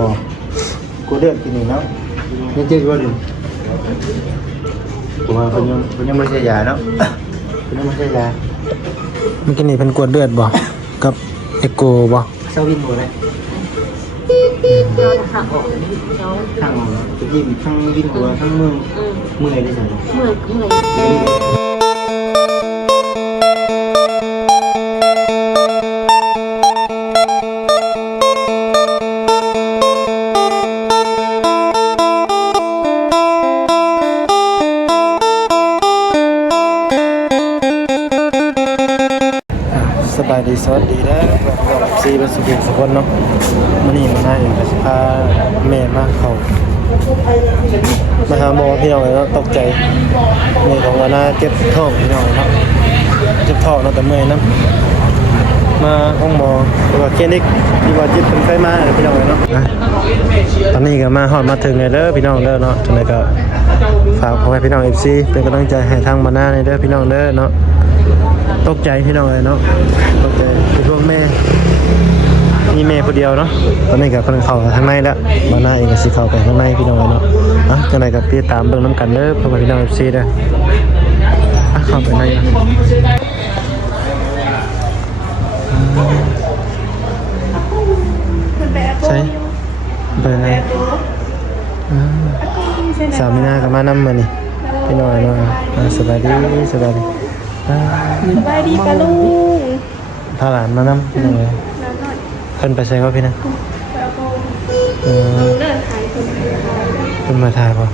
หมอกูเลือกกินนี่เนาะยังเจ๊ว่าอยู่ผมว่าคนยังไม่ใช่ยาเนาะคนยังไม่ใช่ยามันกินนี่เป็นกวดเลือดบ่กับเอโกบ่เซาวินหมดเลยหักออกข้างจะยิ้มทั้งวินหัวทั้งมือไหนได้ใช่เมื่อยสบายดีสวัสดีนะซีเป็นสุขสุขคนเนาะมันนี่มันน่าอยู่กับพาแม่มาเขามาหาหมอพี่น้องเลยเนาะตกใจแม่ของวันน่าเจ็บท้องพี่น้องเนาะเจ็บท้องเนาะแต่เมื่อยนะมาห้องหมอหรือว่าคลินิกที่ว่าจิตเป็นไข้มาพี่น้องเลยเนาะตอนนี้ก็มาฮอดมาถึงเลยเด้อพี่น้องเด้อเนาะจังได๋ก็ฝากพ่อแม่พี่น้อง FC เป็นกำลังใจให้ทางมาหน้าในเด้อพี่น้องเด้อเนาะตกใจพี่น้องเลยเนาะตกใจเป็นพวกแม่มีแม่คนเดียวเนาะตอนนี้กับคนเข้าทางในแล้วมาหน้าเองก็สิเข้าไปข้างในพี่น้องเลยเนาะจังได๋ก็ติดตามเบิ่งนํกันเด้อพ่อแม่พี่น้อง FC เด้อเข้าไปในใช่ไปไหนสามีนากับมานำมานี่พี่น้องเนาะสบายดีสบายดีสบายดีปะลุงพาหลานมานำพี่น้องเลยขึ้นไปใส่ว่าพี่นะขึ้นมาถ่ายป่ะ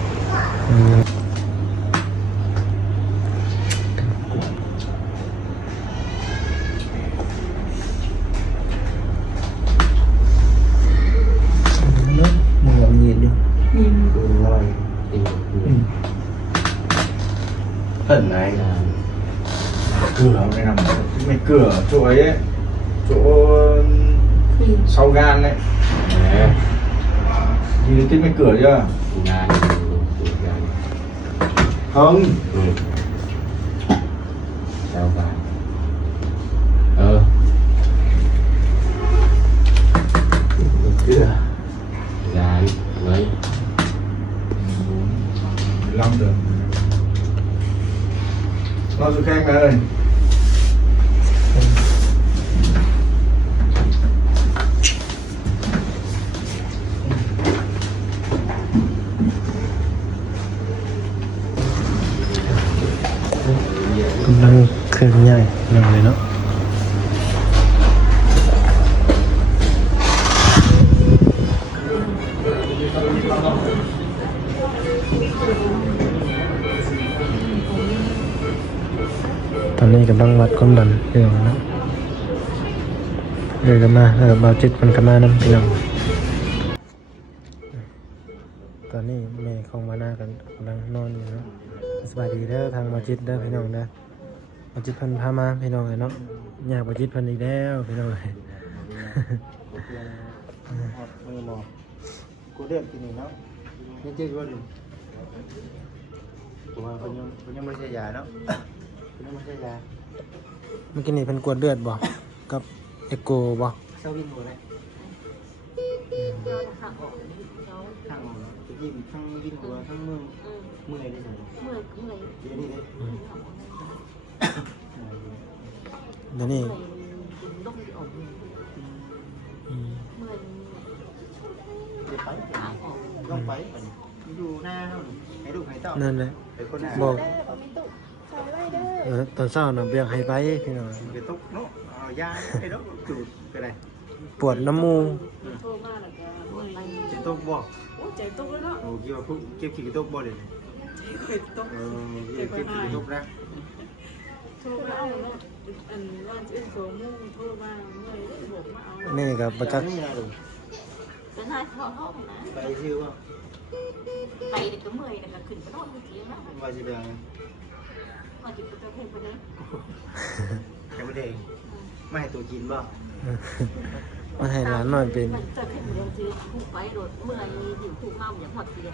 Hình này cửa này nằm mày cửa chỗ ấy, ấy chỗ sau gan đấy nhìn thấy mày cửa chưa không sao gan kia gan mấy 15 rồi nó sự khen nàyกำลังเคลื่อนย้ายนั่งเลยเนาะตอนนี้กำลังวัดความดันพี่น้องนะเลยกันมาแล้วก็เบาจิตมันกันมาน้ำพี่น้องตอนนี้แม่ของมาหน้ากันกำลังนอนอยู่เนาะสบายดีเด้อทางเบาจิตเด้อพี่น้องเด้อเบาจิตเพิ่นพามาพี่น้องเลยเนาะอยากเบาจิตเพิ่นอีกแล้วพี่น้องเลยมือหมอกูเลือกกินนี่เนาะยังเจ๊ว่าอยู่ผมว่าคนยังไม่ใช่ยาเนาะไม่ใช่ยามันกินนี่เป็นกวดเลือดบ่กับเอโกบ่เซาวินหมดเลยหักออกข้างจะยิ้มทั้งวินหัวทั้งมือไหนได้ใช่เมื่อยเดี๋ยวนี้เดี๋ยวนี้ต้องออกเมื่อยเดี๋ยวไปต้องไปอยู่หน้าให้ลูกให้เต้านั่นเลยบอกตอนเช้าน่ะเบียกให้ไปพี่น้องไปตกเนาะเอายาให้ดอกจูดไปไหนปวดน้ำมูโทรมาแล้วก็เมื่อยใจตกบ่ใจตกแล้วเนาะโอ้กี่ว่าพวกเก็บขี้ตกบ่เลยใจตกเก็บขี้ตกนะโทรมาเอาเนาะอันวันที่2 โมงโทรมาเมื่อยบอกมาเอานี่กับประจักษ์เป็นให้เข้าห้องนะไปชื่อว่าไปเด็กก็เมื่อยแล้วก็ขึ้นไปนอนมื้อกี้นะว่าสิเป็นว่าจิตตัวเทพบ่ได้ยังไม่ได้ไม่ให้ตัวกินบ่มาให้ร้านหน่อยเป็นมันจะขึ้นเรื่องซื้อคู่ไปโดดเมื่อยอยู่คู่เมาอย่างหอดเตียง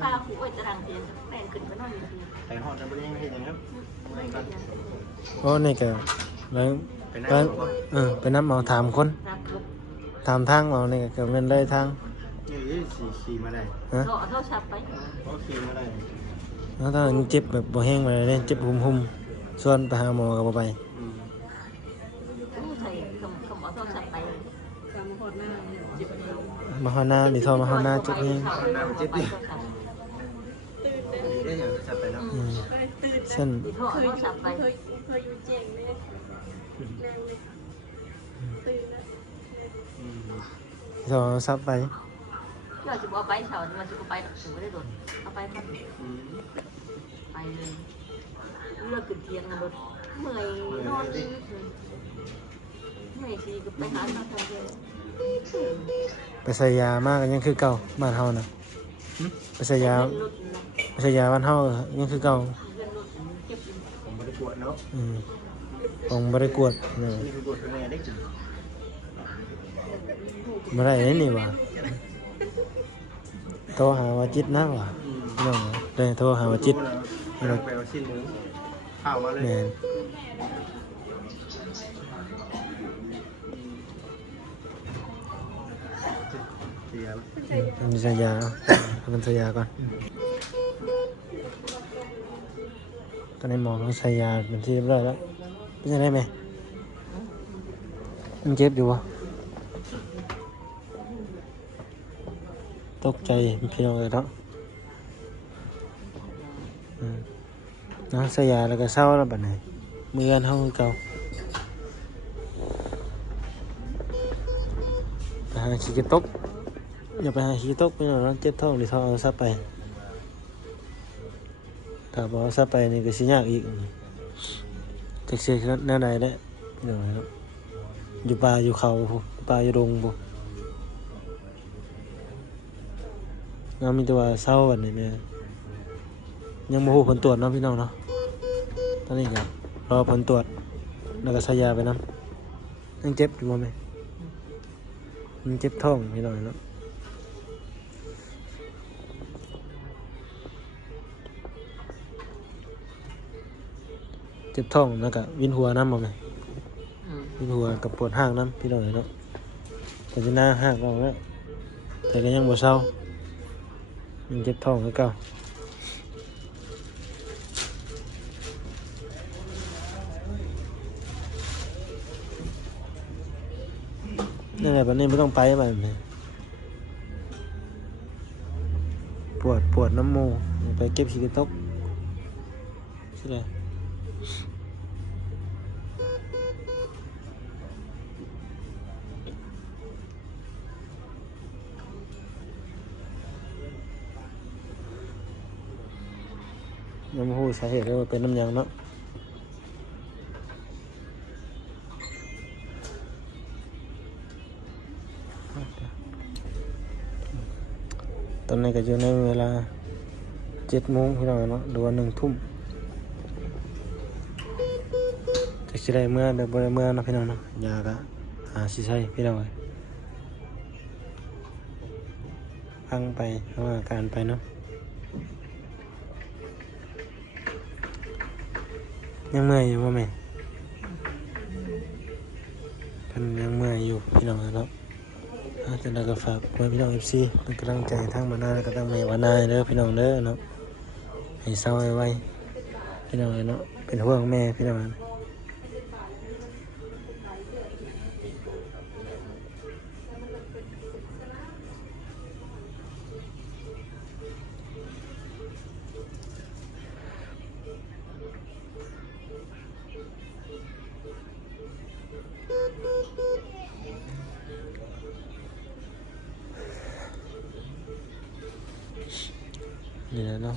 ป้าคู่ไว้ตารางเตียงแม่งขึ้นไปนอนอยู่ดีไปหอดจะบ่ได้ยังเฮ็ดหยังครับโอ้นี่ก็แล้วไปน้ำเอาถามคน ตามทางเอานี่ก็แม่นเลยทาง นี่ขี่มาได้ ฮะ โทรศัพท์ไป ก็ขี่มาได้ แล้วถ้ามันเจ็บแบบบ่แห้งมาเลยเจ็บหุ่มๆส่วนไปหาหมอก็บ่ไป ใส่คำเอาโทรศัพท์ไป กำหอดหน้าเจ็บเอว มาหาหน้าดิโทรมาหาหน้าเจ็บแห้ง ได้อย่างจะไปแล้ว อืม ก็เลยตื่น เส้น ดิโทร เคย โทรศัพท์ไป เคยอยู่เจ๋งเลยแรงเลยตื่นนะ โทรศัพท์ไป เพื่อจะบอกไปเฉามันจะไปถึงไม่ได้โดนเอาไปพักไปเลยเลือกขึ้นเตียงรถเมื่อยนอนเมื่อยทีก็ไปหาทางทำเลย ไปใส่ยามากยังคือเก่าบ้านเฮาน่ะไปใส่ยาไปใส่ยาบ้านเฮายังคือเก่า ผมไม่ได้ปวดเนาะ ผมบ่ได้กวดนี่ นี่คือปวดแม่ได้จริง บ่ได้นี่หว่าโทรหาว่าจิตนะว่ะน้องได้โทรหาว่าจิต เราไปเอาชิ้นนึงข้าวมาเลย แม่น เสีย มีใส่ยาเอาเป็นใส่ยาก่อนตอนนี้หมอต้องใส่ยาเป็นที่เรียบร้อยแล้วเป็นยังไงไหมมันเจ็บอยู่วะตกใจพี่น้องเลยเนาะน้องใส่ยาแล้วก็เศร้าแล้วบัดไหนมือกันเท่าเก่าไปหาขี้กระตกอย่าไปหาขี้กระตกไปหน่อยเนาะเจ็บท้องหรือท้องเอาซับไปถ้าบอกเอาซับไปนี่ก็สิยากอีกจักเสียแนวใดได้เดี๋ยวเนาะอยู่ป่าอยู่เขาพูป่าอยู่ดงพูงานมีแต่ว่าเศร้าแบบนี้เนี่ยยังโมโหผลตรวจเนาะพี่น้องเนาะตอนนี้ก็รอผลตรวจแล้วก็ใส่ยาไปน้ำยังเจ็บอยู่ไหมมันเจ็บท้องพี่น้องเนาะเจ็บท้องแล้วก็วินหัวน้ำบ่ไหมวินหัวกับปวดห้างน้ำพี่น้องเนาะแต่จะหน้าห้างเราแล้วแต่ก็ยังบ่เศร้ายังเจ็บท้องคือเก่านี่แหละวันนี้ไม่ต้องไปแบบนี้ปวดน้ำมูไปเก็บขี้กระตกใช่ไหมยังไม่รู้สาเหตุว่าเป็นน้ำยางเนาะตอนนี้ก็อยู่ในเวลา7 โมงพี่น้องเนาะหรือว่า1 ทุ่มจะสิได้เมื่อเดี๋ยวบ่ได้เมื่อเนาะพี่น้องเนาะยาก็หาสิใช้พี่น้องฟังไปเอาอาการไปเนาะยังเมื่อยอยู่บ่แม่เพิ่นยังเมื่อยอยู่พี่น้องเนาะจะได้ก็ฝากไว้พี่น้อง FC เป็นกำลังใจทั้งมานาและก็ทั้งแม่วานาเด้อพี่น้องเด้อเนาะให้เศร้าไว้พี่น้องเนาะเป็นห่วงแม่พี่น้องนี่แหละเนาะ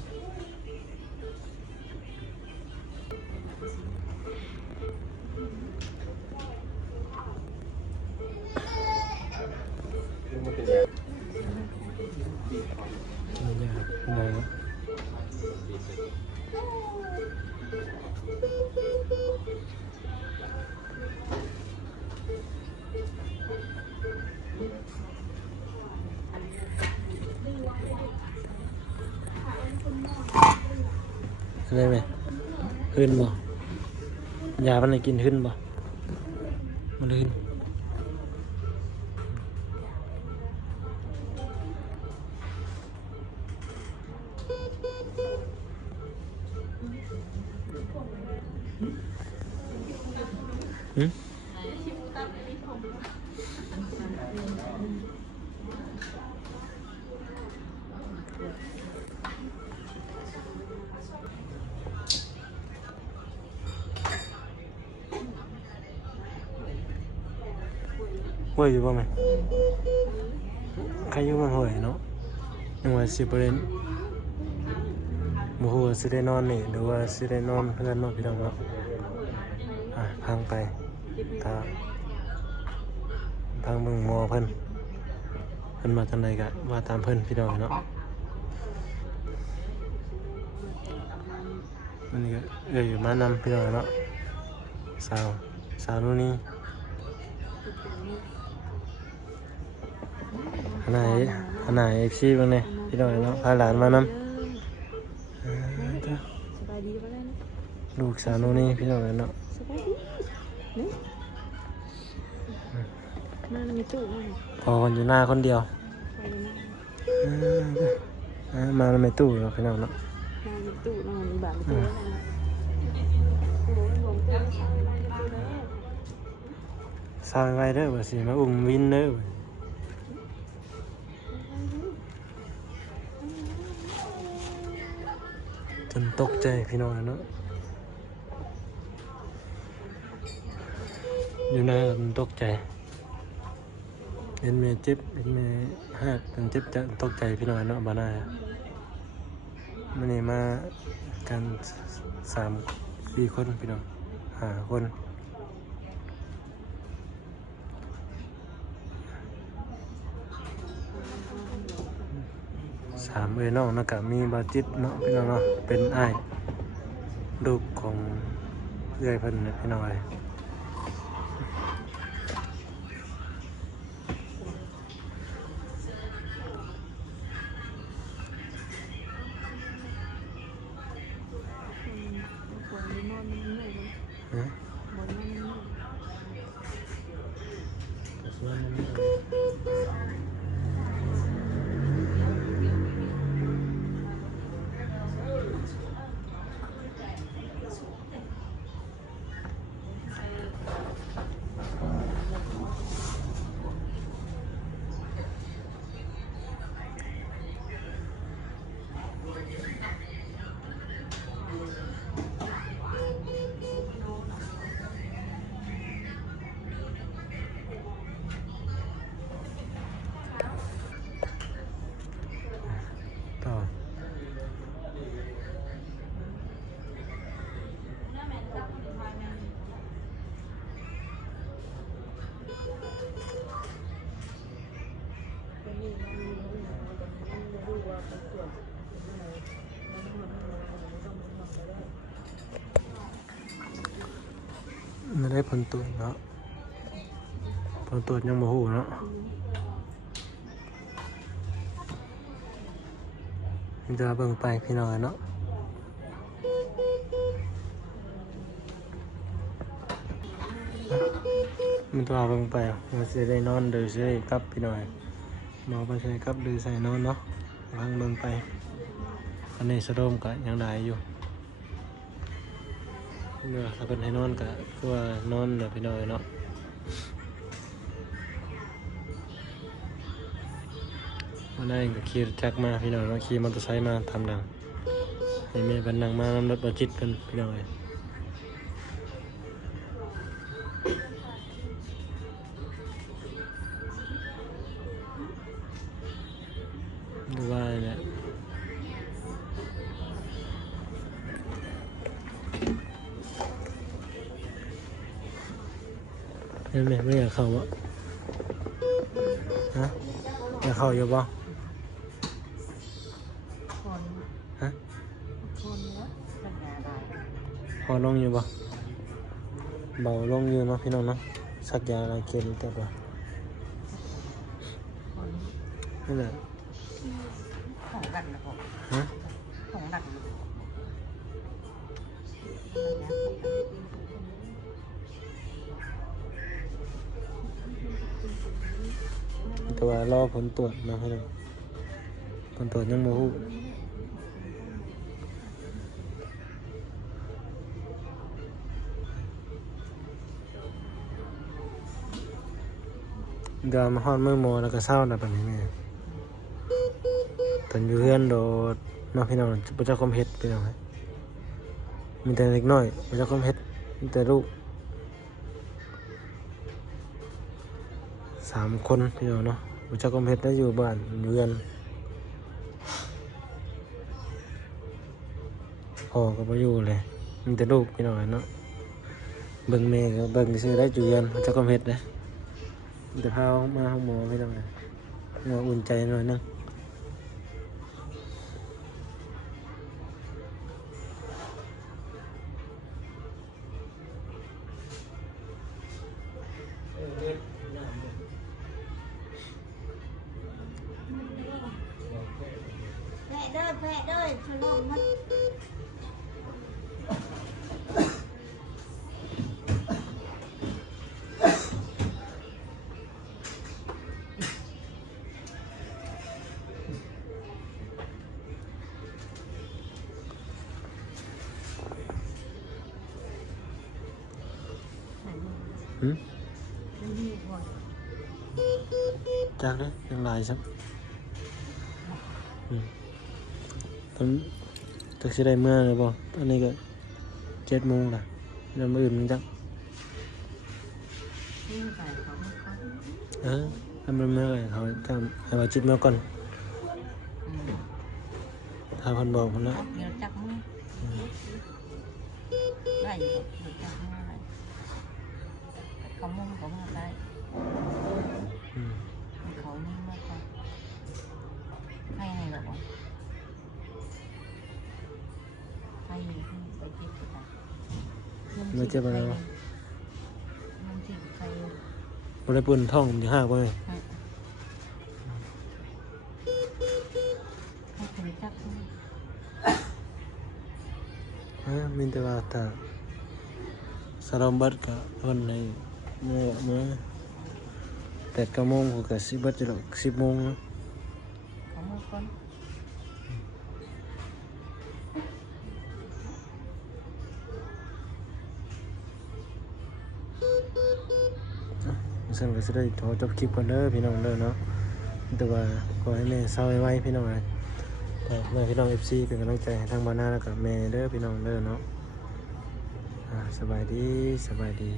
อะไรไหมขึ้นบ่ยามันกินขึ้นบ่มันขึ้น หึห่วยอยู่บ่แม่ใครอยู่มาห่วยเนาะยังว่า10%บ่ฮู้ว่าสิได้นอนนี่หรือว่าสิได้นอนเพื่อนเนาะพี่น้องเนาะพังไปถ้าพังเบิ่งหมอเพิ่นมาจังไดก็ว่าตามเพิ่นพี่น้องเนาะอันนี้ก็อยู่มานำพี่น้องเนาะสาวนู่นนี่อันไหน FC เบิ่งแน่พี่น้องเนาะพาหลานมานำ สบายดีบ่ได้นะ ลูกสาวนู่นนี่พี่น้องเนาะ สบายดีนี่มาในตู้มา พอคนอยู่หน้าคนเดียว ไปเลยนะ มาในตู้เนาะพี่น้องเนาะ มาในตู้นอนบาดในตู้นะโอ้ยหลวงตู้สาวในตู้แล้ว สาวไว้เด้อว่าสิมาอุ้มวินเด้อจนตกใจพี่น้องเนาะอยู่หน้ามันตกใจเห็นแม่เจ็บเห็นแม่หักจนเจ็บจะตกใจพี่น้องเนาะบ้านนามื้อนี้มากัน3-4 คนพี่น้อง5 คน3เอ้ยน้องนะก็มีบาจิตเนาะพี่น้องเนาะเป็นอ้ายลูกของเอื้อยเพิ่นน่ะพี่น้องเอ้ยฮะต่อไม่ได้ผลตรวจเนาะผลตรวจยังบ่ฮู้เนาะมันจะเบิ่งไปพี่น้องเนาะมันตัวเบิ่งไปมันสิได้นอนหรือสิได้กลับพี่น้องหมอบ่ใช่กลับหรือใส่นอนเนาะฟังเบิ่งไปอันนี้สะดมก็ยังได้อยู่เนื้อถ้าเป็นให้นอนก็คือว่านอนเดี๋ยวพี่น้อยเนาะวันนั้นก็ขี่รถจักรมาพี่น้อยเนาะขี่มอเตอร์ไซค์มาทำดังให้แม่บันนังมานำรถบรจิตเป็นพี่น้อยดูว่าเนี่ยไม่อยากเข้าอ่ะฮะอยากเข้าอยู่ป่ะฮะพอลงอยู่ป่ะเบาลงอยู่เนาะพี่น้องเนาะสักยาอะไรเค็มแต่ว่านี่แหละ ของดันนะพ่อ ฮะ ของดัน แต่ว่ารอผลตรวจนะพี่น้องผลตรวจยังบ่ฮู้ เดี๋ยวมาฮอดมื้อหมอแล้วก็เศร้าน่ะบัดนี้แม่ตอนอยู่เฮือนโดดเนาะพี่น้องบ่จักความเฮ็ดพี่น้องเอ้ยมีแต่เล็กน้อยบ่จักความเฮ็ดมีแต่ลูก3คนพี่น้องเนาะบ่จักความเฮ็ดได้อยู่บ้านอยู่เฮือนพ่อก็บ่อยู่เลยมีแต่ลูกพี่น้องเนาะเบิ่งแม่ก็เบิ่งซื่อได้อยู่เฮือนบ่จักความเฮ็ดเด้มีแต่พามาห้องหมอพี่น้องเอ้ยเนาะอุ่นใจหน่อยนึงแม่เด้อฉลองมัน หืมจากเด้ยังหลายซับตอนจักสิได้เมื่อเลยบ่ตอนนี้ก็7 โมงล่ะแล้วมื้ออื่นมันจักทำเมื่อเลยเขาทำให้ว่าจิตเมื่อก่อนถ้าคนบอกคนละ เดี๋ยวจักมือได้อยู่เดี๋ยวจักมือได้เขามุ่งเขามาได้เขานี่มากกว่าใครให้หรอวะใครไปเจ็บกัน ไม่เจ็บอะไรวะ มันที่ใคร บ่ได้ปืนท่องมันจะหักบ่แม่ ให้ถึงจักมือ มีแต่ว่าถ้าสารบัดก็เพิ่นให้เมื่อ8 9 โมงก็สิเบิดจะหรอก10 โมงเนาะ เขามุ่งก่อน ซึ่งก็สิได้ขอจบคลิปก่อนเด้อพี่น้องเด้อเนาะแต่ว่าขอให้แม่เศร้าไว้พี่น้องเอ้ยแต่แม่พี่น้อง FC เป็นกำลังใจให้ทางบ้านนาแล้วก็แม่เด้อพี่น้องเด้อเนาะสบายดี